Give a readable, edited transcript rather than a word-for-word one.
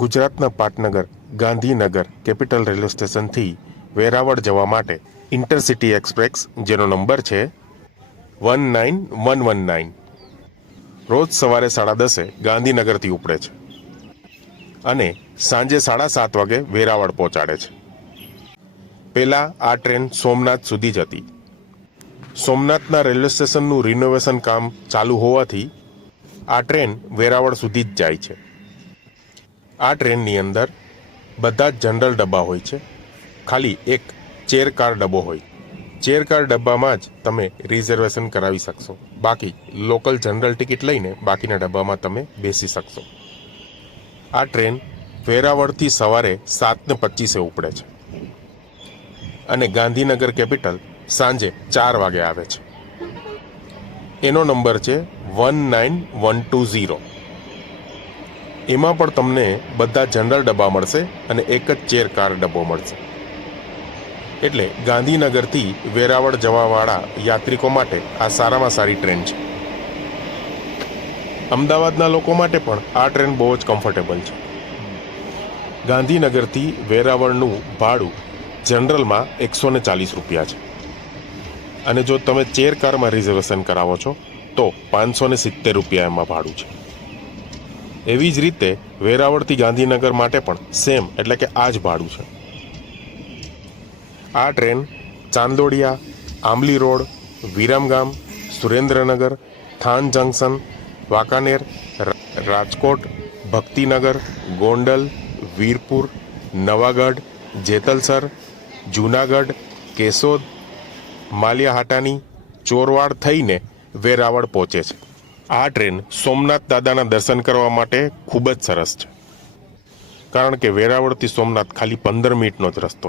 ગુજરાતના પાટનગર Gandhinagar capital railway સ્ટેશનથી વેરાવળ જવા માટે ઇન્ટરસિટી એક્સપ્રેસ જેનો નંબર છે 19119 રોજ સવારે 10:30 ગાંધીનગરથી ઉપડે છે અને સાંજે 7:30 વાગે વેરાવળ પહોંચાડે છે. પહેલાં આ ટ્રેન સોમનાથ સુધી જ હતી. સોમનાથના રેલવે સ્ટેશનનું રિનોવેશન કામ ચાલુ હોવાથી આ ટ્રેન વેરાવળ સુધી જ જાય છે. આ ટ્રેનની અંદર બધા જ જનરલ ડબ્બા હોય છે. ખાલી એક ચેર કાર ડબ્બો હોય. ચેર કાર ડબ્બામાં જ તમે રિઝર્વેશન કરાવી શકશો. બાકી લોકલ જનરલ ટિકિટ લઈને બાકીના ડબ્બામાં તમે બેસી શકશો. આ ટ્રેન વેરાવળથી સવારે 7:25 ઉપડે છે અને ગાંધીનગર કેપિટલ સાંજે 4 વાગે આવે છે. એનો નંબર છે 19120. એમાં પણ તમને બધા જનરલ ડબ્બા મળશે અને એક જ ચેર કાર ડબ્બો મળશે. એટલે ગાંધીનગરથી વેરાવળ જવાવાળા યાત્રિકો માટે આ સારામાં સારી ટ્રેન છે. અમદાવાદના લોકો માટે પણ આ ટ્રેન બહુ જ કમ્ફર્ટેબલ છે. ગાંધીનગરથી વેરાવળનું ભાડું જનરલમાં 140 રૂપિયા છે અને જો તમે ચેર કારમાં રિઝર્વેશન કરાવો છો તો 570 રૂપિયા એમાં ભાડું છે. એવી જ રીતે વેરાવળથી ગાંધીનગર માટે પણ સેમ એટલે કે આ જ ભાડું છે. આ train Chandodiya, Ambli road, Viramgam, Surendranagar, Than junction, Wankaner, Rajkot, Bhaktinagar, Gondal, Virpur, Navagadh, Jetalsar, Junagadh, Keshod, માલિયાહાટાની, ચોરવાડ થઈને વેરાવળ પહોંચે છે. આ ટ્રેન સોમનાથ દાદાના દર્શન કરવા માટે ખૂબ જ સરસ છે, કારણ કે વેરાવળથી સોમનાથ ખાલી 15 મિનિટનો જ રસ્તો છે.